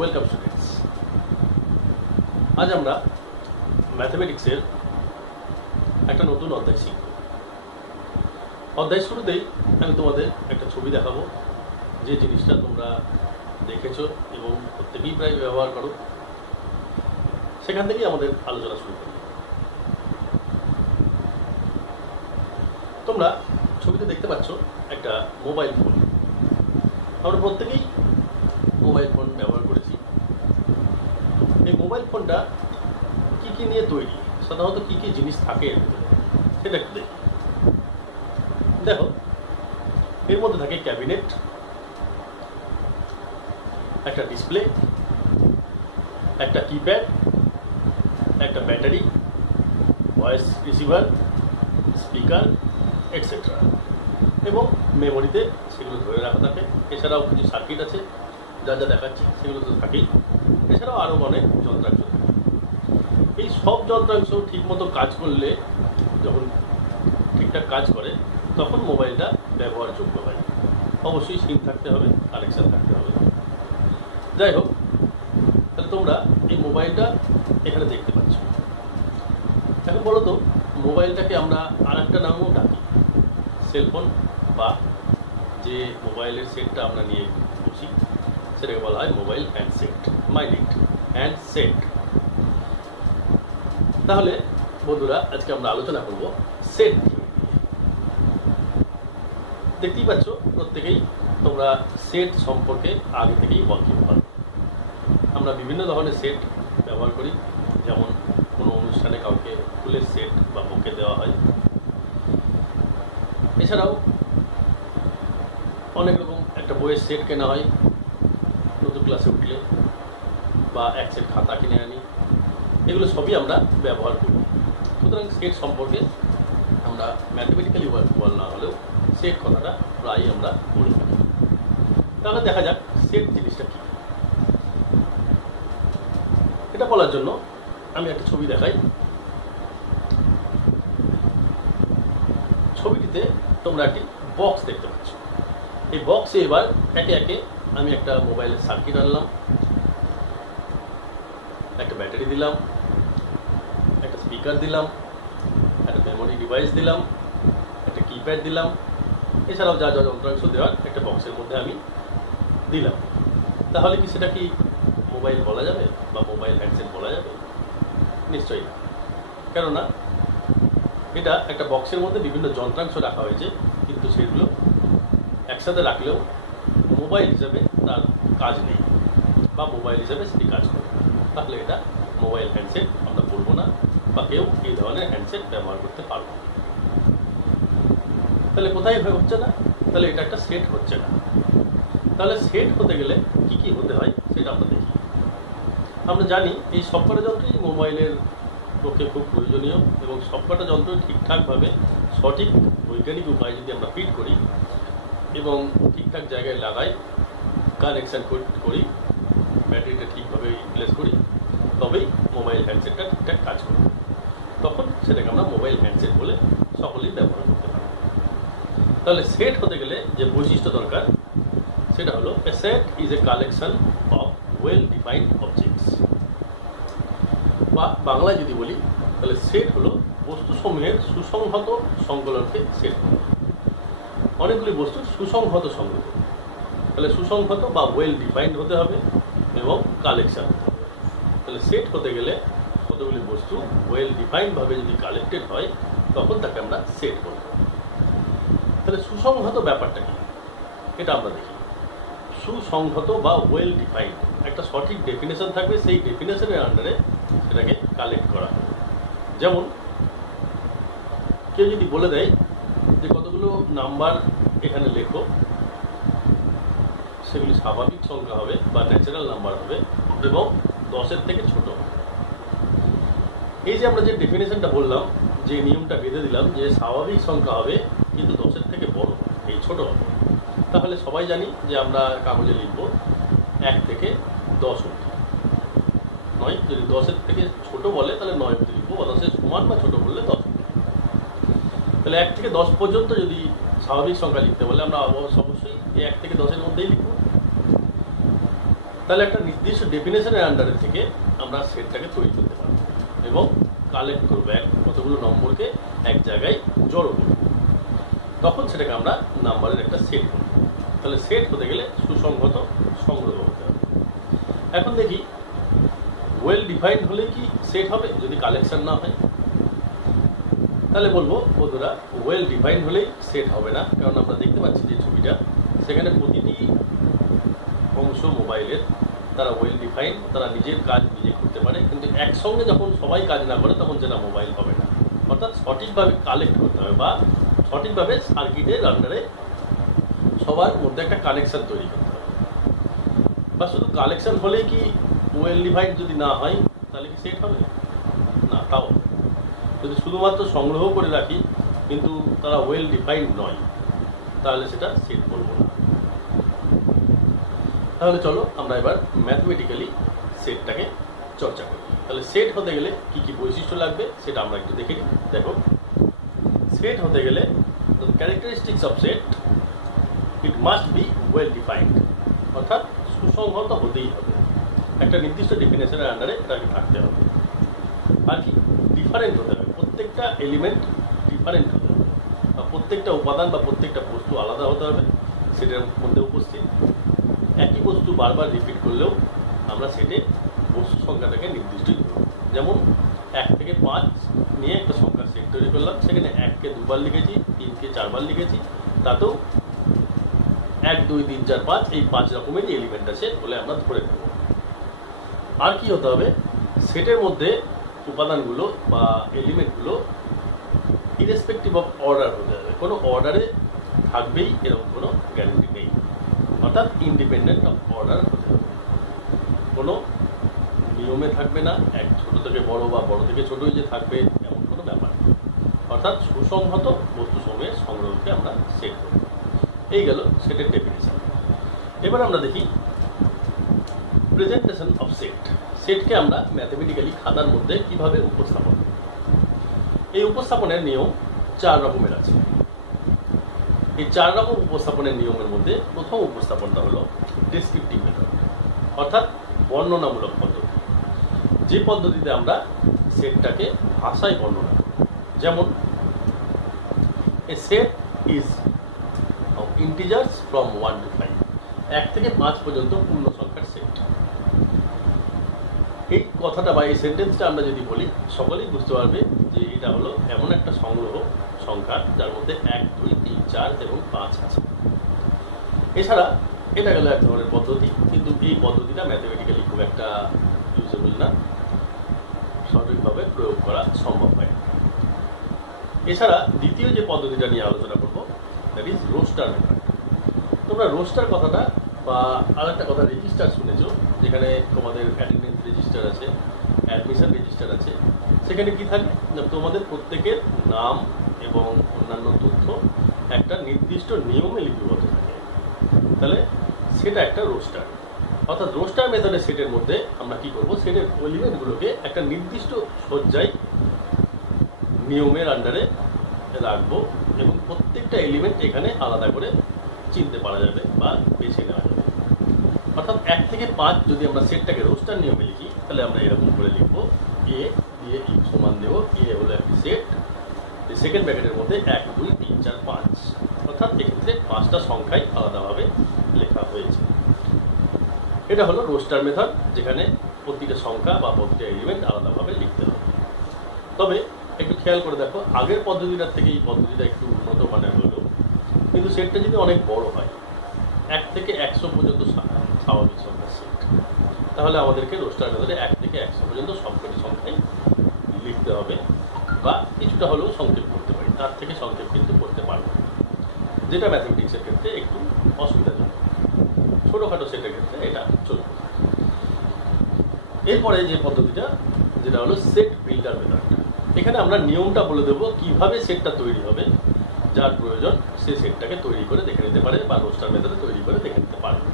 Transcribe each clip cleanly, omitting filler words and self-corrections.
Welcome students. আজ আমরা ম্যাথমেটিক্সের একটা নতুন অধ্যায় শিখব। অধ্যায় শুরুতেই আমি তোমাদের একটা ছবি দেখাবো, যে জিনিসটা তোমরা দেখেছো এবং প্রত্যেকেই প্রায় ব্যবহার করো। সেখান থেকেই আমাদের আলোচনা শুরু করি। তোমরা ছবিতে দেখতে পাচ্ছ একটা মোবাইল ফোন। আমরা প্রত্যেকেই মোবাইল ফোন ব্যবহার করেছি। এই মোবাইল ফোনটা কী কী নিয়ে তৈরি, সাধারণত কী কী জিনিস থাকে এর ভিতরে সেটা একটু দেখি। দেখো, এর মধ্যে থাকে ক্যাবিনেট, একটা ডিসপ্লে, একটা কিপ্যাড, একটা battery, voice receiver, speaker etcetera, এবং মেমোরিতে সেগুলো ধরে রাখা থাকে। এছাড়াও কিছু সার্কিট আছে, যা যা দেখাচ্ছি সেগুলো তো থাকেই। এছাড়াও আরও অনেক যন্ত্রাংশ থাকে। এই সব যন্ত্রাংশ ঠিকমতো কাজ করলে, যখন ঠিকঠাক কাজ করে, তখন মোবাইলটা ব্যবহারযোগ্য হয়। অবশ্যই সিম থাকতে হবে, কানেকশান থাকতে হবে। যাই হোক, তাহলে তোমরা এই মোবাইলটা এখানে দেখতে পাচ্ছ। এখন বলো তো, মোবাইলটাকে আমরা আর একটা নামও ডাকি, সেলফোন, বা যে মোবাইলের সেটটা আমরা নিয়ে বসি সেটাকে বলা হয় মোবাইল হ্যান্ডসেট, মাইন্ড হ্যান্ডসেট। তাহলে বন্ধুরা, আজকে আমরা আলোচনা করব সেট। দেখতেই পাচ্ছ প্রত্যেকেই তোমরা সেট সম্পর্কে আগে থেকেই ওয়াকিবহাল। আমরা বিভিন্ন ধরনের সেট ব্যবহার করি, যেমন কোনো অনুষ্ঠানে কাউকে ফুলের সেট বা বুকে দেওয়া হয়। এছাড়াও অনেক রকম একটা বইয়ের সেট কেনা হয় নতুন ক্লাসে উঠলে, বা এক সেট খাতা কিনে আনি। এগুলো সবই আমরা ব্যবহার করি। সুতরাং সেট সম্পর্কে আমরা ম্যাথমেটিক্যালি ওয়ার্ড না হলেও সেট কথাটা প্রায়ই আমরা বলে থাকি। তাহলে দেখা যাক সেট জিনিসটা কী। এটা বলার জন্য আমি একটা ছবি দেখাই। ছবিটিতে তোমরা একটি বক্স দেখতে পাচ্ছ। এই বক্সে এবার একে একে আমি একটা মোবাইলের সার্কিট আনলাম, একটা ব্যাটারি দিলাম, একটা স্পিকার দিলাম, একটা মেমোরি ডিভাইস দিলাম, একটা কিপ্যাড দিলাম। এছাড়াও যা যা যন্ত্রাংশ দেওয়ার একটা বক্সের মধ্যে আমি দিলাম। তাহলে কি সেটা কি মোবাইল বলা যাবে বা মোবাইল হ্যান্ডসেট বলা যাবে? নিশ্চয়ই না। কেননা এটা একটা বক্সের মধ্যে বিভিন্ন যন্ত্রাংশ রাখা হয়েছে, কিন্তু সেগুলো একসাথে রাখলেও মোবাইল হিসাবে তার কাজ নেই, বা মোবাইল হিসাবে সেটি কাজ করে। তাহলে এটা মোবাইল হ্যান্ডসেট আমরা বলবো না, বা কেউ এই ধরনের হ্যান্ডসেট ব্যবহার করতে পারবো না। তাহলে কোথায় হচ্ছে না? তাহলে এটা একটা সেট হচ্ছে না। তাহলে সেট হতে গেলে কি কি হতে হয় সেটা আমরা দেখি। আমরা জানি এই সবকটা যন্ত্রই মোবাইলের পক্ষে খুব প্রয়োজনীয়, এবং সবকটা যন্ত্র ঠিকঠাকভাবে সঠিক বৈজ্ঞানিক উপায়ে যদি আমরা ফিট করি এবং ঠিকঠাক জায়গায় লাগাই, কানেকশান করি, ব্যাটারিটা ঠিকভাবে রিপ্লেস করি, তবেই মোবাইল হ্যান্ডসেটটা ঠিকঠাক কাজ করবে। তখন সেটাকে আমরা মোবাইল হ্যান্ডসেট বলে সকলেই ব্যবহার করতে পারি। তাহলে সেট হতে গেলে যে বৈশিষ্ট্য দরকার সেটা হলো, a set is a collection of well defined objects. বা বাংলায় যদি বলি, তাহলে সেট হলো বস্তুসমূহের সুসংহত সংকলনকে সেট করে। অনেকগুলি বস্তুর সুসংহত সংগ্রহ। তাহলে সুসংহত বা ওয়েল ডিফাইন্ড হতে হবে এবং কালেকশন হতে হবে। তাহলে সেট হতে গেলে কতগুলি বস্তু ওয়েল ডিফাইন্ডভাবে যদি কালেক্টেড হয়, তখন তাকে আমরা সেট বলব। তাহলে সুসংহত ব্যাপারটা কি, এটা আমরা দেখি। সুসংহত বা ওয়েল ডিফাইন্ড একটা সঠিক ডেফিনেশন থাকবে, সেই ডেফিনেশনের আন্ডারে সেটাকে কালেক্ট করা হবে। যেমন কেউ যদি বলে দেয় যে কতগুলো নাম্বার এখানে লেখো, সেগুলি স্বাভাবিক সংখ্যা হবে বা ন্যাচারাল নাম্বার হবে এবং 10-এর থেকে ছোট হবে। এই যে আমরা যে ডেফিনেশনটা বললাম, যে নিয়মটা বেঁধে দিলাম যে স্বাভাবিক সংখ্যা হবে কিন্তু 10-এর থেকে বড় হবে, এই ছোট হবে। তাহলে সবাই জানি যে আমরা কাগজে লিখব 1 থেকে 10 অবধি। নয়, যদি 10-এর থেকে ছোট বলে তাহলে 9 অবধি লিখবো, বা 10-এর সমান বা ছোট বললে 10 অবধি। তাহলে 1 থেকে 10 পর্যন্ত যদি স্বাভাবিক সংখ্যা লিখতে বলে, আমরা অবশ্যই 1 থেকে 10-এর মধ্যেই লিখব। তাহলে একটা নির্দিষ্ট ডেফিনেশনের আন্ডারে থেকে আমরা সেটটাকে তৈরি করতে পারবো এবং কালেক্ট করবো কতগুলো নম্বরকে এক জায়গায় জড়ো করবো, তখন সেটাকে আমরা নাম্বারের একটা সেট করব। তাহলে সেট হতে গেলে সুসংহত সংগ্রহ হতে হবে। এখন দেখি ওয়েল ডিফাইন্ড হলে কি সেট হবে যদি কালেকশন না হয়? তাহলে বলবো বন্ধুরা, ওয়েল ডিফাইন্ড হলেই সেট হবে না, কারণ আমরা দেখতে পাচ্ছি যে ছবিটা, সেখানে প্রতিটি অংশ মোবাইলের তারা ওয়েল ডিফাইন্ড, তারা নিজের কাজ নিজে করতে পারে, কিন্তু একসঙ্গে যখন সবাই কাজ না করে তখন সেটা মোবাইল হবে না। অর্থাৎ সঠিকভাবে কালেক্ট করতে হবে বা সঠিকভাবে সার্কিটের আন্ডারে সবার মধ্যে একটা কানেকশন তৈরি করতে হবে। বা শুধু কালেকশন হলেই কি ওয়েল ডিফাইন্ড যদি না হয় তাহলে কি সেট হবে না? তাও যদি শুধুমাত্র সংগ্রহ করে রাখি কিন্তু তারা ওয়েল ডিফাইন্ড নয়, তাহলে সেটা সেট বলবো না। তাহলে চলো আমরা এবার ম্যাথমেটিক্যালি সেটটাকে চর্চা করি। তাহলে সেট হতে গেলে কি কি বৈশিষ্ট্য লাগবে সেটা আমরা একটু দেখে নিই। দেখো, সেট হতে গেলে characteristics of set, it must be well defined, অর্থাৎ সুসংহত হতেই হবে, একটা নির্দিষ্ট ডেফিনেশনের আন্ডারে এটাকে থাকতে হবে। আর কি ডিফারেন্ট হতে হবে, প্রত্যেকটা এলিমেন্ট ডিফারেন্ট হতে হবে, বা প্রত্যেকটা উপাদান বা প্রত্যেকটা বস্তু আলাদা হতে হবে সেটার মধ্যে উপস্থিত। একই বস্তু বারবার রিপিট করলেও আমরা সেটে বস্তু সংখ্যাটাকে নির্দিষ্টই করব। যেমন 1 থেকে 5 নিয়ে একটা সংখ্যার সেট তৈরি করলাম, সেখানে 1কে 2বার লিখেছি, 3কে 4বার লিখেছি, তাতেও 1 2 3 4 5 এই 5 রকমেরই এলিমেন্ট আছে বলে আমরা ধরে নেব। আর কি হতে হবে, সেটের মধ্যে উপাদানগুলো বা এলিমেন্টগুলো ইরেসপেক্টিভ অফ অর্ডার হতে হবে, কোনো অর্ডারে থাকবেই এরকম কোনো গ্যারান্টি নেই, অর্থাৎ ইন্ডিপেন্ডেন্ট অফ অর্ডার হতে হবে, কোনো নিয়মে থাকবে না, এক ছোট থেকে বড় বা বড় থেকে ছোটই যে থাকবে এমন কোনো ব্যাপার নেই। অর্থাৎ সুসংহত বস্তু সমূহের সংগ্রহকে আমরা সেট করব। এই গেল সেটের ডেফিনেশন। এবার আমরা দেখি প্রেজেন্টেশন অফ সেট। সেটকে আমরা ম্যাথমেটিক্যালি খাতার মধ্যে কিভাবে উপস্থাপন করব। এই উপস্থাপনের নিয়ম 4 রকমের আছে। এই 4 রকম উপস্থাপনের নিয়মের মধ্যে প্রথম উপস্থাপনটা হলো ডেসক্রিপটিভ মেথড, অর্থাৎ বর্ণনামূলক পদ্ধতি, যে পদ্ধতিতে আমরা সেটটাকে ভাষায় বর্ণনা করি। যেমন a set is of integers from 1 to 5, 1 থেকে 5 পর্যন্ত পূর্ণ সংখ্যার সেট। এই কথাটা বা এই সেন্টেন্সটা আমরা যদি বলি সকলেই বুঝতে পারবে যে এটা হলো এমন একটা সংগ্রহ সংখ্যা যার মধ্যে 1 2 3 4 এবং 5 আছে। এছাড়া এটা গেল এক ধরনের পদ্ধতি, কিন্তু এই পদ্ধতিটা ম্যাথমেটিক্যালি খুব একটা ইউজেবল না, সঠিকভাবে প্রয়োগ করা সম্ভব হয়। এছাড়া দ্বিতীয় যে পদ্ধতিটা নিয়ে আলোচনা করব, দ্যাট ইজ রোস্টার মেথড। তোমরা রোস্টার কথাটা বা আরেকটা কথা রেজিস্টার শুনেছো, যেখানে তোমাদের অ্যাটেন্ডেন্স রেজিস্টার আছে, অ্যাডমিশন রেজিস্টার আছে। সেখানে কি থাকে, তোমাদের প্রত্যেকের নাম এবং অন্যান্য তথ্য একটা নির্দিষ্ট নিয়মে লিপিবদ্ধ থাকে। তাহলে সেটা একটা রোস্টার। অর্থাৎ রোস্টার মেথডের সেটের মধ্যে আমরা কি করব, সেটের এলিমেন্টগুলোকে একটা নির্দিষ্ট সজ্জায় নিয়মের আন্ডারে রাখবো এবং প্রত্যেকটা এলিমেন্ট এখানে আলাদা করে চিনতে পারা যাবে বা বেছে নেওয়া যাবে। অর্থাৎ 1 থেকে 5 যদি আমরা সেটটাকে রোস্টার নিয়মে লিখি, তাহলে আমরা এরকম করে লিখবো, এ দিয়ে ই সমান দেবো, এ হলো একটি সেট, এই সেকেন্ড ব্র্যাকেটের মধ্যে 1 2 3 4 5, অর্থাৎ এক্ষেত্রে 5টা সংখ্যাই আলাদাভাবে লেখা হয়েছে। এটা হলো রোস্টার মেথড, যেখানে প্রতিটা সংখ্যা বা প্রতিটা এলিমেন্ট আলাদাভাবে লিখতে হবে। তবে একটু খেয়াল করে দেখো, আগের পদ্ধতিটার থেকে এই পদ্ধতিটা একটু উন্নত মানের হলো, কিন্তু সেটটা যদি অনেক বড় হয়, 1 থেকে 100 পর্যন্ত স্বাভাবিক সংখ্যার সেট, তাহলে আমাদেরকে রোস্টার মেথডে 1 থেকে 100 পর্যন্ত সবকটি সংখ্যাই লিখতে হবে, বা কিছুটা হলেও সংক্ষেপ করতে পারি, তার থেকে সংক্ষেপ কিন্তু করতে পারবো না, যেটা ম্যাথমেটিক্সের ক্ষেত্রে একটু অসুবিধাজনক। ছোটোখাটো সেটের ক্ষেত্রে এটা চলবে। এরপরে যে পদ্ধতিটা, যেটা হলো সেট বিল্ডার মেথড। এখানে আমরা নিয়মটা বলে দেবো কিভাবে সেটটা তৈরি হবে, যার প্রয়োজন সে সেটটাকে তৈরি করে দেখে নিতে পারে বা রোস্টার মেথডে তৈরি করে দেখে নিতে পারবে।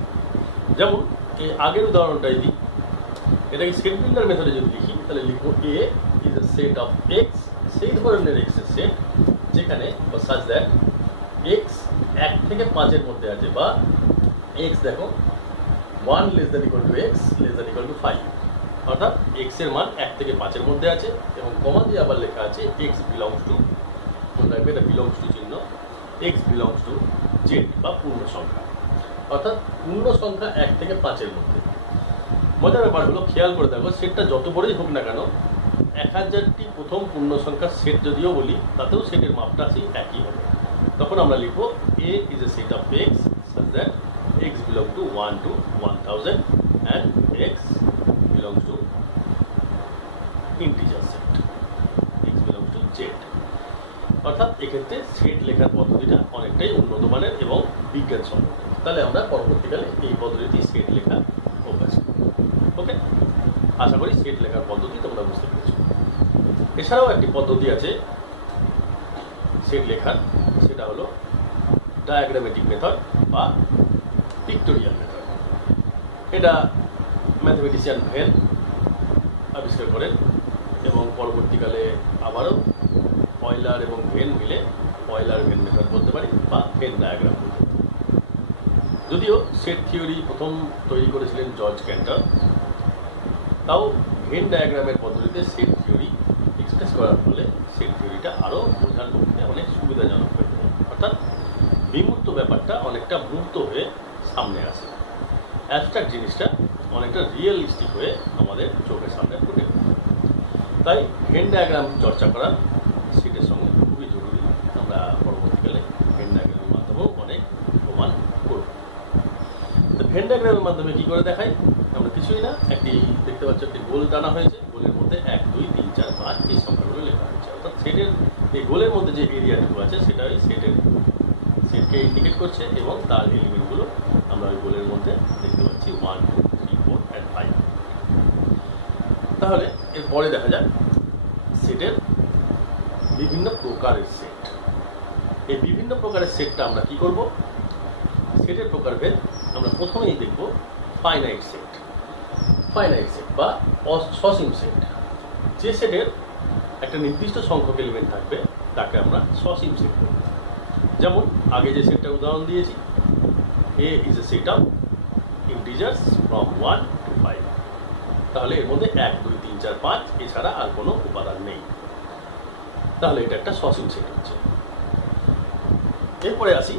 যেমন এই আগের উদাহরণটাই দিই, এটাকে সেট বিল্ডার মেথডে যদি লিখি, তাহলে লিখবো A is a set of x, সেই ধরনের এক্স এর সেট যেখানে বা সাজ দ্যাট এক্স 1 থেকে 5 এর মধ্যে আছে, বা এক্স দেখো 1 less than equal to x less than equal to 5, অর্থাৎ এক্স এর মান 1 থেকে 5 এর মধ্যে আছে এবং কমা দিয়ে আবার লেখা আছে এক্স বিলংস টু, মনে রাখবে এটা বিলংস টু চিহ্ন, এক্স বিলংস টু জেড বা পূর্ণ সংখ্যা, অর্থাৎ পূর্ণ সংখ্যা 1 থেকে 5 এর মধ্যে। মজার ব্যাপার হলো, খেয়াল করে দেখো সেটটা যত বড়ই হোক না কেন, 1000টি প্রথম পূর্ণ সংখ্যার সেট যদিও বলি তাতেও সেটের মাপটা সেই একই হবে। তখন আমরা লিখব A is a set of x such that x belong to 1 to 1000 and x belongs to integer set, x belongs to z। অর্থাৎ এক্ষেত্রে সেট লেখার পদ্ধতিটা অনেকটাই উন্নত মানের এবং বিজ্ঞানসম্মত। তাহলে আমরা পরবর্তীকালে এই পদ্ধতিতে সেট লেখা অভ্যাস করব। ওকে, আশা করি সেট লেখার পদ্ধতি তোমরা বুঝতে পেরেছো। এছাড়াও একটি পদ্ধতি আছে সেট লেখার, সেটা হলো ডায়াগ্রামেটিক মেথড বা পিক্টোরিয়াল মেথড। এটা ম্যাথমেটিশিয়ান ভেন আবিষ্কার করেন এবং পরবর্তীকালে আবারও অয়লার এবং ভেন মিলে অয়লার ভেন মেথড বলতে পারি বা ভেন ডায়াগ্রাম বলতে পারি। যদিও সেট থিওরি প্রথম তৈরি করেছিলেন জর্জ ক্যান্টর, তাও ভেন ডায়াগ্রামের পদ্ধতিতে সেট থিওরি এক্সপ্রেস করার ফলে সেট থিওরিটা আরও বোঝার পক্ষে অনেক সুবিধাজনক হয়ে যায়, অর্থাৎ বিমূর্ত ব্যাপারটা অনেকটা মূর্ত হয়ে সামনে আসে, অ্যাবস্ট্রাক্ট জিনিসটা অনেকটা রিয়েলিস্টিক হয়ে আমাদের চোখের সামনে ফুটে ওঠে। তাই ভেন ডায়াগ্রাম চর্চা করা সেটের সঙ্গে খুবই জরুরি। আমরা পরবর্তীকালে ভেন ডায়াগ্রামের মাধ্যমেও অনেক প্রমাণ করব। তো ভেন ডায়াগ্রামের মাধ্যমে কী করে দেখাই? আমরা কিছুই না, একটি দেখতে পাচ্ছি একটি গোল টানা হয়েছে, গোলের মধ্যে 1 2 3 4 5 এই সংখ্যাগুলো লেখা হয়েছে, অর্থাৎ সেটের এই গোলের মধ্যে যে এরিয়াটুকু আছে সেটাই সেটকে ইন্ডিকেট করছে এবং তার এলিমেন্টগুলো আমরা ওই গোলের মধ্যে দেখতে পাচ্ছি 1 2 3 4 and 5। তাহলে এরপরে দেখা যাক সেটের বিভিন্ন প্রকারের সেট। এই বিভিন্ন প্রকারের সেটটা আমরা কি করব? সেটের প্রকারভেদ আমরা প্রথমেই দেখব ফাইনাইট সেট। ফাইনাইট সেট বা সসীম সেট, যে সেটের একটা নির্দিষ্ট সংখ্যক এলিমেন্ট থাকবে তাকে আমরা সসীম সেট করব। যেমন আগে যে সেটটা উদাহরণ দিয়েছি, A is a set of integers from 1 to 5, তাহলে এর মধ্যে 1 2 3 4 5 এছাড়া আর কোনো উপাদান নেই, তাহলে এটা একটা সসীম সেট হচ্ছে। এরপরে আসি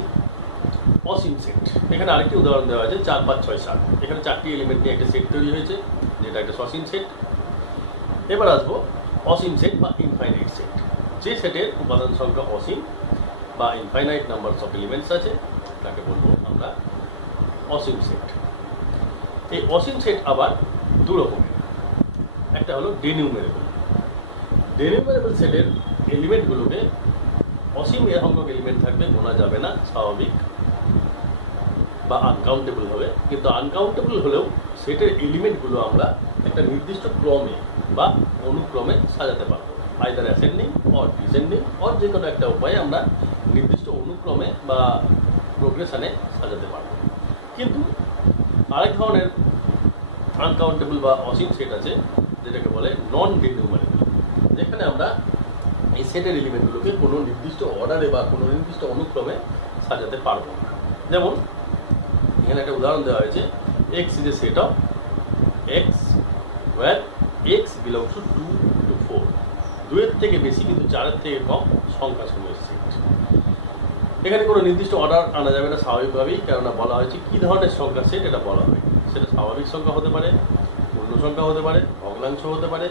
অসীম সেট। এখানে আরেকটি উদাহরণ দেওয়া আছে 4 5 6 7, এখানে 4টি এলিমেন্ট নিয়ে একটা সেট তৈরি হয়েছে যেটা একটা সসীম সেট। এবার আসবো অসীম সেট বা ইনফাইনাইট সেট, যে সেটের উপাদান সংখ্যা অসীম বা ইনফাইনাইট নাম্বারস অফ এলিমেন্টস আছে তাকে বলবো আমরা অসীম সেট। এই অসীম সেট আবার দু রকমের, একটা হলো ডেনিউমেরেবল। ডেনিউমেরেবল সেটের এলিমেন্টগুলোকে অসীম সংখ্যক এলিমেন্ট থাকবে, গোনা যাবে না, স্বাভাবিক বা আনকাউন্টেবল হবে। কিন্তু আনকাউন্টেবল হলেও সেটের এলিমেন্টগুলো আমরা একটা নির্দিষ্ট ক্রমে বা অনুক্রমে সাজাতে পারবো, either ascending or descending or যে কোনো একটা উপায়ে আমরা নির্দিষ্ট অনুক্রমে বা প্রোগ্রেশনে সাজাতে পারবো। কিন্তু আরেক ধরনের আনকাউন্টেবল বা অসীম সেট আছে যেটাকে বলে নন ডেনিউমারেবল, যেখানে আমরা এই সেটের এলিমেন্টগুলোকে কোনো নির্দিষ্ট অর্ডারে বা কোনো নির্দিষ্ট অনুক্রমে সাজাতে পারবো না। যেমন এখানে একটা উদাহরণ দেওয়া হয়েছে, x is a set of x where x belongs to 2 to 4, 2-এর থেকে বেশি কিন্তু 4-এর থেকে কম সংখ্যা সমূহের সেট। এখানে কোনো নির্দিষ্ট অর্ডার আনা যাবে না স্বাভাবিকভাবেই, কেননা বলা হয়েছে কী ধরনের সংখ্যা সেট এটা বলা হয়। সেটা স্বাভাবিক সংখ্যা হতে পারে, পূর্ণ সংখ্যা হতে পারে, ভগ্নাংশ হতে পারে,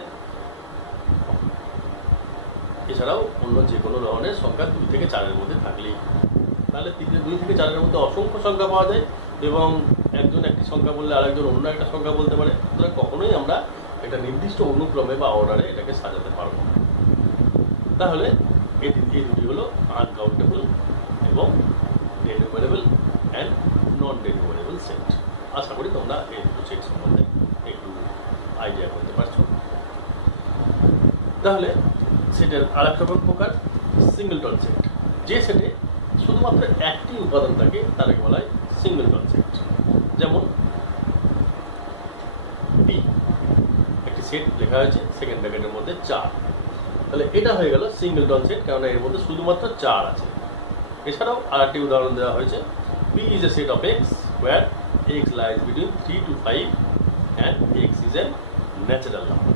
এছাড়াও অন্য যে কোনো ধরনের সংখ্যা 2 থেকে 4-এর মধ্যে থাকলেই। তাহলে 2 থেকে 4-এর মধ্যে অসংখ্য সংখ্যা পাওয়া যায় এবং একজন একটি সংখ্যা বললে আরেকজন অন্য একটা সংখ্যা বলতে পারে। সুতরাং কখনোই আমরা একটা নির্দিষ্ট অনুক্রমে বা অর্ডারে এটাকে সাজাতে পারবো না। তাহলে এই দুটি হলো আনকাউন্টেবল এবং ডেনিউমারেবল অ্যান্ড নন ডেনিউমারেবল সেট। আশা করি তোমরা এই দুটো সেট সম্বন্ধে একটু আইডিয়া করতে পারছো। তাহলে সেটের আরেকটা প্রকার সিঙ্গেলটন সেট, যে সেটে শুধুমাত্র একটি উপাদান থাকে তাকে বলা হয় সিঙ্গেলটন সেট। যেমন পি, একটি সেট লেখা হয়েছে সেকেন্ড ব্র্যাকেটের মধ্যে 4, তাহলে এটা হয়ে গেল সিঙ্গেলটন সেট, কেননা এর মধ্যে শুধুমাত্র 4 আছে। এছাড়াও আর একটি উদাহরণ দেওয়া হয়েছে, P is a set of x where x lies between 3 to 5 and x is a natural number।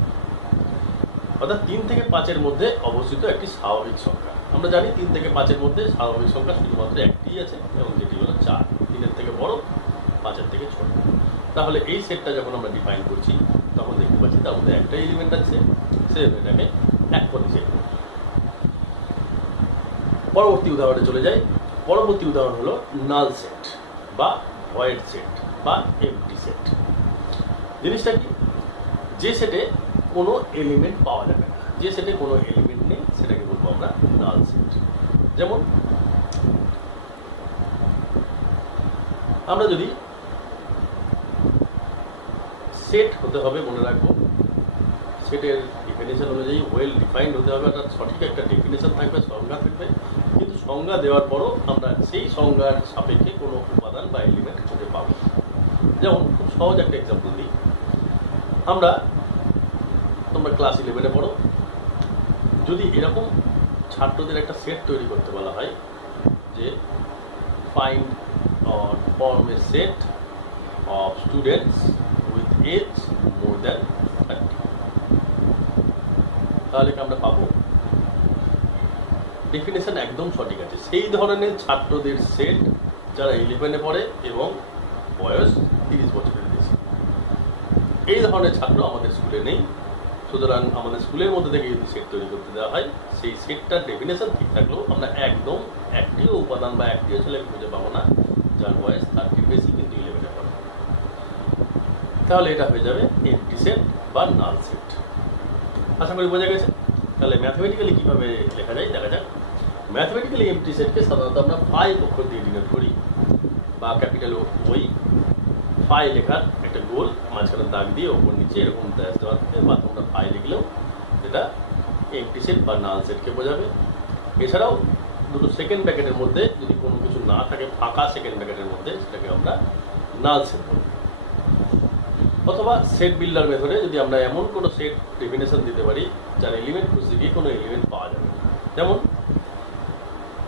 অর্থাৎ 3 থেকে 5 এর মধ্যে অবস্থিত একটি স্বাভাবিক সংখ্যা। আমরা জানি 3 থেকে 5 এর মধ্যে স্বাভাবিক সংখ্যা শুধুমাত্র একটি আছে এবং যেটি হলো 4। 3 এর থেকে বড়, 5 এর থেকে ছোট। তাহলে এই সেটটা যখন আমরা ডিফাইন করছি তখন দেখতে পাচ্ছি তার মধ্যে একটা এলিমেন্ট আছে, সে এটাকে এক পদে সেট করব। পরবর্তী উদাহরণে চলে যাই। পরবর্তী উদাহরণ হলো নাল সেট বা ভয়েড সেট বা এমটি সেট। জিনিসটা কি? যে সেটে কোনো এলিমেন্ট পাওয়া যাবে না, যে সেটে কোনো এলিমেন্ট নেই সেটাকে বলবো আমরা নাল সেট। যেমন আমরা যদি সেট হতে হবে, মনে রাখবো সেটের ডেফিনেশন অনুযায়ী ওয়েল ডিফাইন্ড হতে হবে, অর্থাৎ সঠিক একটা ডেফিনেশন থাকবে, সংজ্ঞা থাকবে, কিন্তু সংজ্ঞা দেওয়ার পরও আমরা সেই সংজ্ঞার সাপেক্ষে কোনো উপাদান বা এলিমেন্ট খুঁজে পাবো। যেমন খুব সহজ একটা এক্সাম্পল দিই। তোমরা ক্লাস 11-এ পড়ো, যদি এরকম ছাত্রদের একটা সেট তৈরি করতে বলা হয় যে find or form a set of students with age more than 30, তাহলে কি আমরা পাবো? ডেফিনেশন একদম সঠিক আছে। সেই ধরনের ছাত্রদের সেট যারা 11-এ পড়ে এবং বয়স 30 বছরের বেশি। এই ধরনের ছাত্র আমাদের স্কুলে নেই। সুতরাং আমাদের স্কুলের মধ্যে থেকে যদি সেট তৈরি করতে দেওয়া হয়, সেই সেটটার ডেফিনেশন ঠিক থাকলেও আমরা একদম একটিও উপাদান বা একটিও ছেলেকে খুঁজে পাবো না যার বয়স 30 বেশি কিন্তু 11-এ পড়ে। তাহলে এটা হয়ে যাবে এমটি সেট বা নাল সেট। আশা করি বোঝা গেছে। তাহলে ম্যাথমেটিক্যালি কীভাবে লেখা যায় দেখা যাক। ম্যাথমেটিক্যালি এমটি সেটকে সাধারণত আমরা ফাই অক্ষর দিয়ে ডিনোট করি, বা ক্যাপিটাল ওই ফাই লেখার একটা গোল মাঝখানে দাগ দিয়ে ওপর নিচে এরকম ড্যাশ দেওয়ার বা তোমরা ফাই লিখলেও এটা এমটি সেট বা নাল সেটকে বোঝাবে। এছাড়াও দুটো সেকেন্ড ব্র্যাকেটের মধ্যে যদি কোনো কিছু না থাকে, ফাঁকা সেকেন্ড ব্র্যাকেটের মধ্যে, সেটাকে আমরা নাল সেট বলি। অথবা সেট বিল্ডার মেথডে যদি আমরা এমন কোনো সেট ডেফিনেশন দিতে পারি যার এলিমেন্ট খুঁজতে গিয়ে কোনো এলিমেন্ট পাওয়া যাবে। যেমন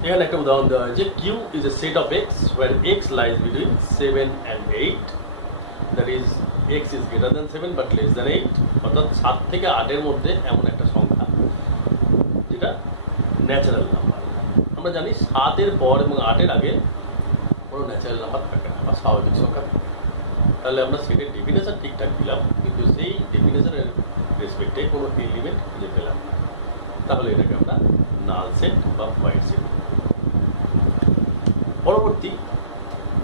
এখানে একটা উদাহরণ দেওয়া হয়েছে, Q is a set of x where x lies between 7 and 8, that is x is greater than 7 but less than 8, অর্থাৎ 7 থেকে 8 এর মধ্যে এমন একটা সংখ্যা যেটা ন্যাচারাল নাম্বার। আমরা জানি 7 এর পর এবং 8 এর আগে কোনো ন্যাচারাল নাম্বার থাকে না বা স্বাভাবিক সংখ্যা থাকে। তাহলে আমরা সেটের ডেফিনেশন ঠিকঠাক দিলাম, কিন্তু সেই ডেফিনেশনের রেসপেক্টে কোনো এলিমেন্ট খুঁজে পেলাম না, তাহলে এটাকে আমরা নাল সেট বা ভয়েড সেট। পরবর্তী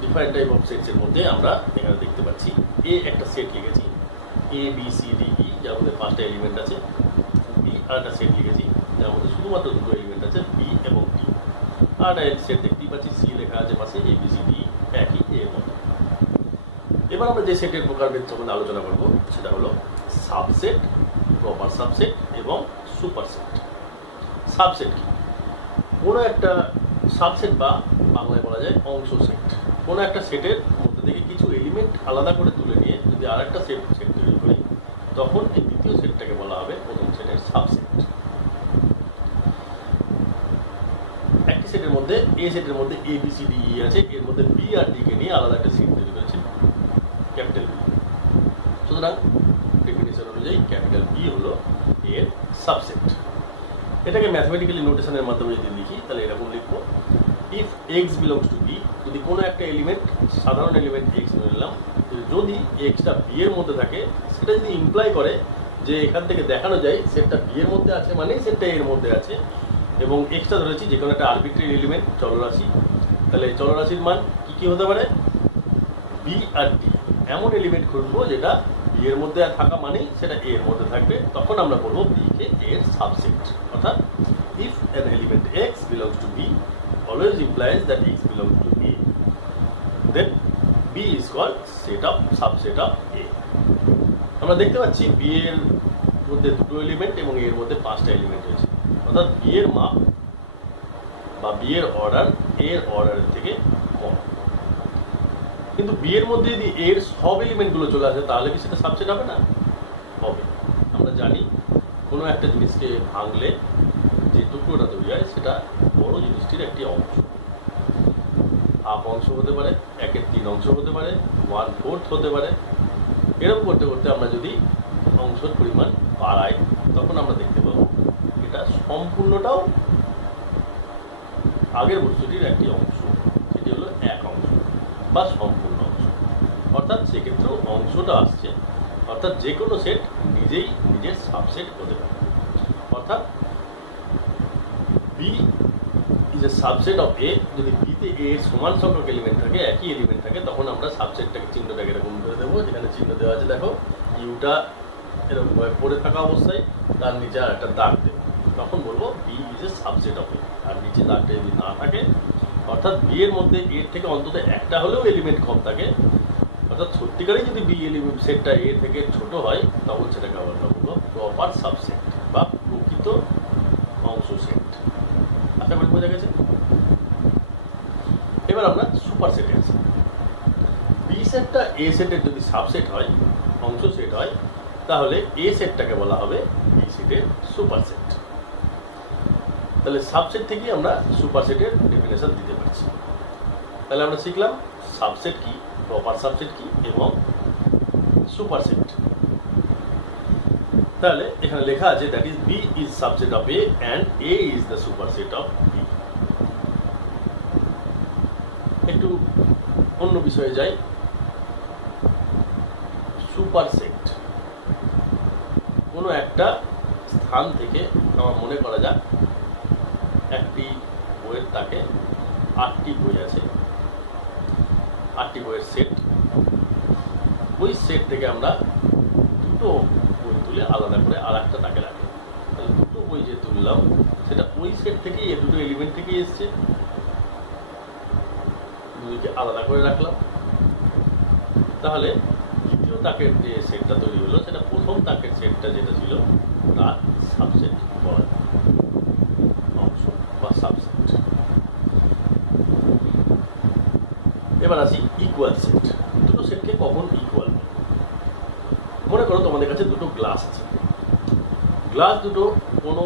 ডিফারেন্ট টাইপ অফ সেটসের মধ্যে আমরা এখানে দেখতে পাচ্ছি এ একটা সেট লিখেছি, A B C D E, যার মধ্যে 5টা এলিমেন্ট আছে। বি আর একটা সেট লিখেছি যার মধ্যে শুধুমাত্র 2টো এলিমেন্ট আছে, বি এবং ডি। আর একটা সেট দেখতেই পাচ্ছি, সি লেখা আছে পাশে, এ বি সি ডি একই এর মতো। এবার আমরা যে সেটের প্রকারভেদ সম্বন্ধে আলোচনা করব সেটা হলো সাবসেট, প্রপার সাবসেট এবং সুপার সেট। সাবসেট কি? কোনো একটা সাবসেট বা বাংলায় বলা যায় অংশ সেট। কোনো একটা সেটের মধ্যে থেকে কিছু এলিমেন্ট আলাদা করে তুলে নিয়ে যদি আর একটা সেট তৈরি করি, তখন এই দ্বিতীয় সেটটাকে বলা হবে প্রথম সেটের সাবসেট। একটি সেটের মধ্যে এ সেটের মধ্যে A B C D E আছে, এর মধ্যে বি আর ডি কে নিয়ে আলাদা একটা সেট তৈরি করেছে ক্যাপিটাল বি। সুতরাং ডেফিনেশন অনুযায়ী ক্যাপিটাল বি হলো এর সাবসেট। এটাকে ম্যাথমেটিক্যালি নোটেশনের মাধ্যমে যদি লিখি তাহলে এরকম লিখবো, if x belongs to B, যদি কোনো একটা এলিমেন্ট, সাধারণ এলিমেন্ট এক্স ধরে নিলাম, যদি এক্সটা বি এর মধ্যে থাকে, সেটা যদি ইমপ্লাই করে যে এখান থেকে দেখানো যায় সেটটা বি এর মধ্যে আছে মানেই সেটটা এর মধ্যে আছে, এবং এক্সটা ধরেছি যে কোনো একটা আরবিট্রারি এলিমেন্ট, চলরাশি, তাহলে চলরাশির মান কি কি হতে পারে? বি আর ডি। এমন এলিমেন্ট খুঁজবো যেটা বি এর মধ্যে থাকা মানেই সেটা এ এর মধ্যে থাকবে, তখন আমরা বলবো বি কে এর সাবসেট। অর্থাৎ if an element x belongs to b always implies that x belongs to a, then b is called subset of a. আমরা দেখতে পাচ্ছি বি এর মধ্যে 2টো এলিমেন্ট এবং এর মধ্যে 5টা এলিমেন্ট রয়েছে, অর্থাৎ বি এর মাপ বা বি এর অর্ডার এর অর্ডারের থেকে কম। কিন্তু বি এর মধ্যে যদি এর সব এলিমেন্টগুলো চলে আসে তাহলে কি সেটা সাবসেট হবে না? হবে। আমরা জানি কোনো একটা জিনিসকে ভাঙলে যে টুকরোটা তৈরি হয় সেটা বড় জিনিসটির একটি অংশ। হাফ অংশ হতে পারে, 1/3 অংশ হতে পারে, 1/4 হতে পারে। এরকম করতে করতে আমরা যদি অংশের পরিমাণ বাড়াই তখন আমরা দেখতে পাবো এটা সম্পূর্ণটাও আগের বস্তুটির একটি অংশ, সেটি হলো এক অংশ বা সম্পূর্ণ অংশ। অর্থাৎ সেক্ষেত্রেও অংশটা আসছে, অর্থাৎ যে কোনো সেট নিজেই নিজের সাবসেট হতে পারে। অর্থাৎ B is a subset of A. যদি বিতে এ সমান সংখ্যক এলিমেন্ট থাকে, একই এলিমেন্ট থাকে, তখন আমরা সাবসেটটাকে চিহ্নটাকে এরকম করে দেবো। যেখানে চিহ্ন দেওয়া আছে দেখো, ইউটা এরকম পড়ে থাকা অবস্থায় তার নিচে আর একটা দাগ দেবো, তখন বলবো B is a subset of A. আর নিচে দাগটা যদি না থাকে, অর্থাৎ বি এর মধ্যে এর থেকে অন্তত একটা হলেও এলিমেন্ট কম থাকে, অর্থাৎ সত্যিকারই যদি বি এলিমেন্ট সেটটা এ থেকে ছোট হয়, তখন সেটাকে আমরা বলবো প্রপার সাবসেট বা প্রকৃত অংশ সেট। আশা করি বোঝা গেছে। এবার আমরা সুপার সেটে আছি। বি সেটটা এ সেটের যদি সাবসেট হয়, অংশ সেট হয়, তাহলে এ সেটটাকে বলা হবে বি সেটের সুপার সেট। তাহলে সাবসেট থেকেই আমরা সুপার সেটের ডেফিনেশন দিতে পারছি। তাহলে আমরা শিখলাম সাবসেট কি, প্রপার সাবসেট কি এবং সুপার সেট। তাহলে এখানে লেখা আছে that is B is subset of A and A is the superset of B. একটু অন্য বিষয়ে যাই। সুপার সেট কোনো একটা স্থান থেকে আমার মনে করা যাক একটি বইয়ের তাকে 8টি বই আছে, 8টি বইয়ের সেট। ওই সেট থেকে আমরা দুটো বই তুলে আলাদা করে আর একটা তাকে রাখি। তাহলে দুটো বই যে তুললাম সেটা ওই সেট থেকেই, এই দুটো এলিমেন্ট থেকেই এসছে, দুইকে আলাদা করে রাখলাম। তাহলে দ্বিতীয় তাকের যে সেটটা তৈরি হলো সেটা প্রথম তাকের সেটটা যেটা ছিল তার সাবসেট বলা যায়, অংশ বা সাবসেট। এবার আসি ইকুয়াল সেট। দুটো সেটকে কখন ইকুয়াল? মনে করো তোমাদের কাছে দুটো গ্লাস আছে। গ্লাস দুটো কোনো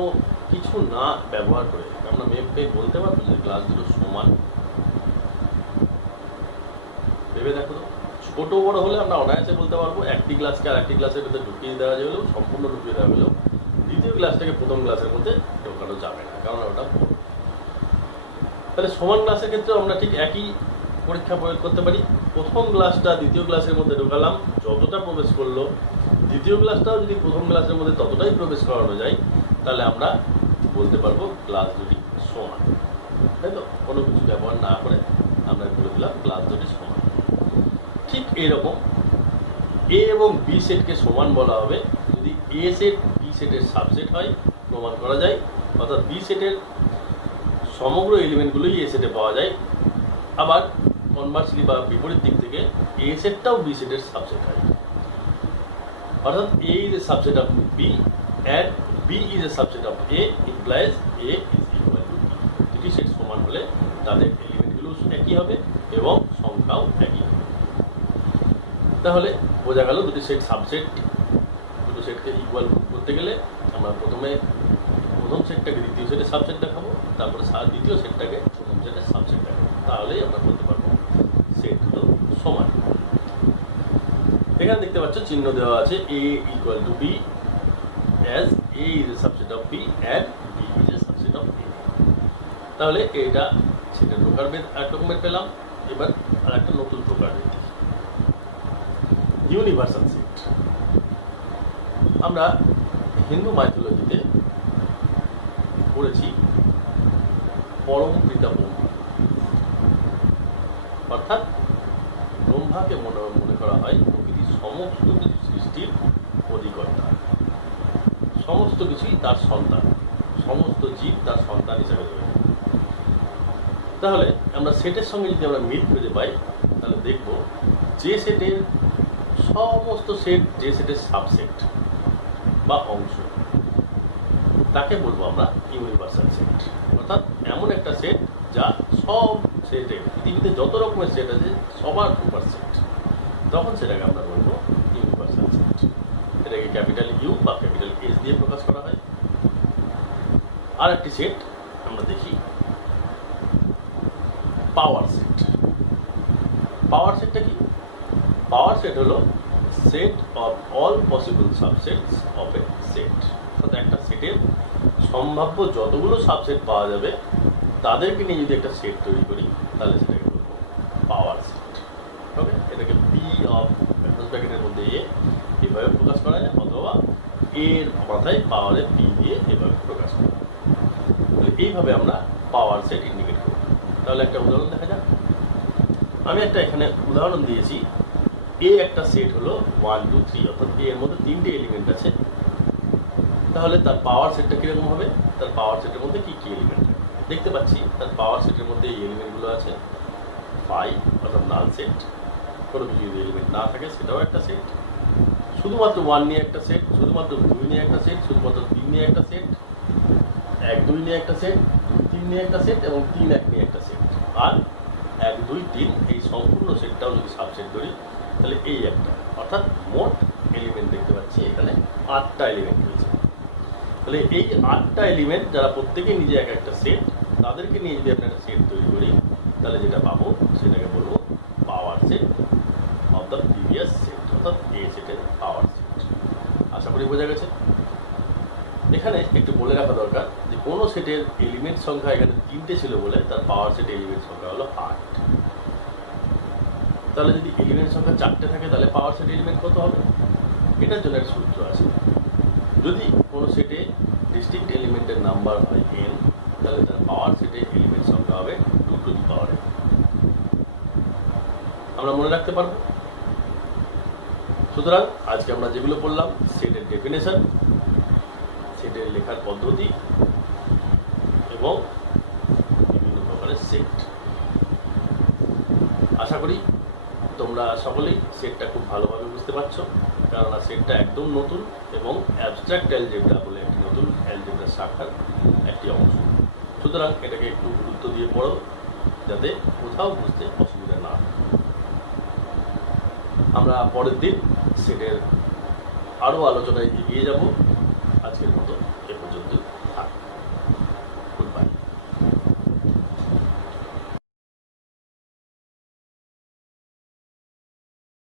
কিছু না ব্যবহার করে আমরা মেপে বলতে পারবো যে গ্লাস দুটো সমান? ভেবে দেখো তো, ছোট বড় হলে আমরা অনায়াসে বলতে পারবো। একটি গ্লাসকে আর একটি গ্লাসের মধ্যে ঢুকিয়ে দেওয়া যাবে, সম্পূর্ণ ঢুকিয়ে দেওয়া হলেও দ্বিতীয় গ্লাসটাকে প্রথম গ্লাসের মধ্যে ঢোকানো যাবে না, কারণ ওটা বড়। তাহলে সমান গ্লাসের ক্ষেত্রে আমরা ঠিক একই পরীক্ষা প্রয়োগ করতে পারি। প্রথম গ্লাসটা দ্বিতীয় গ্লাসের মধ্যে ঢোকালাম, যতটা প্রবেশ করলো, দ্বিতীয় গ্লাসটাও যদি প্রথম গ্লাসের মধ্যে ততটাই প্রবেশ করানো যায়, তাহলে আমরা বলতে পারবো গ্লাস দুটি সমান। তাই তো, কোনো কিছু ব্যবহার না করে আমরা বলে দিলাম গ্লাস দুটি সমান। ঠিক এইরকম এ এবং বি সেটকে সমান বলা হবে যদি এ সেট বি সেটের সাবসেট হয়, প্রমাণ করা যায়। অর্থাৎ বি সেটের সমগ্র এলিমেন্টগুলোই এ সেটে পাওয়া যায়। আবার কনভার্সলি বা বিপরীত দিক থেকে এ সেটটাও বি সেটের সাবসেট হয়। অর্থাৎ A is a subset of B and B is a subset of A implies A is equal to B. দুটি সেট সমান হলে তাদের এলিমেন্টগুলো একই হবে এবং সংখ্যাও একই হবে। তাহলে বোঝা গেল দুটি সেট সাবসেট। দুটো সেটকে ইকুয়াল করতে গেলে আমরা প্রথম সেটটাকে দ্বিতীয় সেটের সাবসেট দেখাবো, তারপরে দ্বিতীয় সেটটাকে প্রথম সেটের সাবসেট দেখাবো, তাহলেই আমরা বলতে পারবো সেটগুলো সমান। এখানে দেখতে পাচ্ছ চিহ্ন দেওয়া আছে A equal to B as A is a subset of B and B is a subset of A. তাহলে এটা সেটের প্রকারভেদ এক রকমের পেলাম। এবার আর একটা নতুন প্রকারভেদ, ইউনিভার্সাল সেট। আমরা হিন্দু মাইথোলজিতে পড়েছি পরম পিতা ব্রহ্মা, অর্থাৎ ব্রহ্মাকে মনে করা হয় প্রকৃতির সমস্ত কিছু সৃষ্টির অধিকর্তা, সমস্ত কিছুই তার সন্তান, সমস্ত জীব তার সন্তান হিসাবে রয়েছে। তাহলে আমরা সেটের সঙ্গে যদি আমরা মিল খুঁজে পাই, তাহলে দেখব যে সেটের সমস্ত সেট যে সেটের সাবসেট বা অংশ, তাকে বলবো আমরা ইউনিভার্সাল সেট। অর্থাৎ এমন একটা সেট যা সব সেটে, পৃথিবীতে যত রকমের সেট আছে সবার সুপার সেট, তখন সেটাকে আমরা বলবো ইউনিভার্সাল সেট। এটাকে ক্যাপিটাল ইউ বা ক্যাপিটাল এস দিয়ে প্রকাশ করা হয়। আর একটি সেট আমরা দেখি পাওয়ার সেট। পাওয়ার সেটটা কি? পাওয়ার সেট হলো set of all possible subsets of A set. অর্থাৎ একটা সেটের সম্ভাব্য যতগুলো সাবসেট পাওয়া যাবে তাদেরকে নিয়ে যদি একটা সেট তৈরি করি তাহলে সেটাকে বলবো পাওয়ার সেট। ওকে, এটাকে পি অফ ব্র্যাকেটের মধ্যে এভাবে প্রকাশ করা যায়, অথবা এর মাথায় পাওয়ারে পি দিয়ে এভাবে প্রকাশ করা যায়। তাহলে এইভাবে আমরা পাওয়ার সেট ইন্ডিকেট করি। তাহলে একটা উদাহরণ দেখা যাক। আমি একটা এখানে উদাহরণ দিয়েছি। এ একটা সেট হলো 1 2 3, অর্থাৎ এর মধ্যে 3টে এলিমেন্ট আছে। তাহলে তার পাওয়ার সেটটা কীরকম হবে? তার পাওয়ার সেটের মধ্যে কী কী এলিমেন্ট থাকে দেখতে পাচ্ছি। তার পাওয়ার সেটের মধ্যে এই এলিমেন্টগুলো আছে 5, অর্থাৎ নাল সেট। কোনো কিছু যদি এলিমেন্ট না থাকে সেটাও একটা সেট। শুধুমাত্র 1 নিয়ে একটা সেট, শুধুমাত্র 2 নিয়ে একটা সেট, শুধুমাত্র 3 নিয়ে একটা সেট, 1 2 নিয়ে একটা সেট, 2 3 নিয়ে একটা সেট এবং 3 1 নিয়ে একটা সেট। আর 1 2 3 এই সম্পূর্ণ সেটটাও যদি সাবসেট করি তাহলে এই একটা, অর্থাৎ মোট এলিমেন্ট দেখতে পাচ্ছি এখানে 8টা এলিমেন্ট রয়েছে। তাহলে এই 8টা এলিমেন্ট যারা প্রত্যেকে নিজে এক একটা সেট, তাদেরকে নিয়ে যদি আমরা একটা সেট তৈরি করি তাহলে যেটা পাবো সেটাকে বলবো power set of the previous set, অর্থাৎ এ সেটের পাওয়ার সেট। আশা করি বোঝা গেছে। এখানে একটু বলে রাখা দরকার যে কোনো সেটের এলিমেন্ট সংখ্যা এখানে 3টে ছিল বলে তার পাওয়ার সেট এলিমেন্ট সংখ্যা হলো 8। তাহলে যদি এলিমেন্ট সংখ্যা 4টে থাকে তাহলে পাওয়ার সেট এলিমেন্ট কত হবে? এটার জন্য একটা সূত্র আছে। যদি কোনো সেটে ডিস্টিংক্ট এলিমেন্টের নাম্বার হয় n, তাহলে তার পাওয়ার সেটে এলিমেন্ট সংখ্যা হবে 2 টু দি পাওয়ার n। আমরা মনে রাখতে পারবো। সুতরাং আজকে আমরা যেগুলো বললাম, সেটের ডেফিনেশন, সেটের লেখার পদ্ধতি এবং বিভিন্ন প্রকারের সেট। আশা করি তোমরা সকলেই সেটটা খুব ভালোভাবে বুঝতে পারছো, কেননা সেটটা একদম নতুন এবং অ্যাবস্ট্রাক্ট অ্যালজেব্রা বলে একটি নতুন অ্যালজেব্রা শাখার একটি অংশ। সুতরাং এটাকে একটু গুরুত্ব দিয়ে পড়ো যাতে কোথাও বুঝতে অসুবিধা না হয়। আমরা পরের দিন সেটের আরও আলোচনায় এগিয়ে যাব। আজকের মতো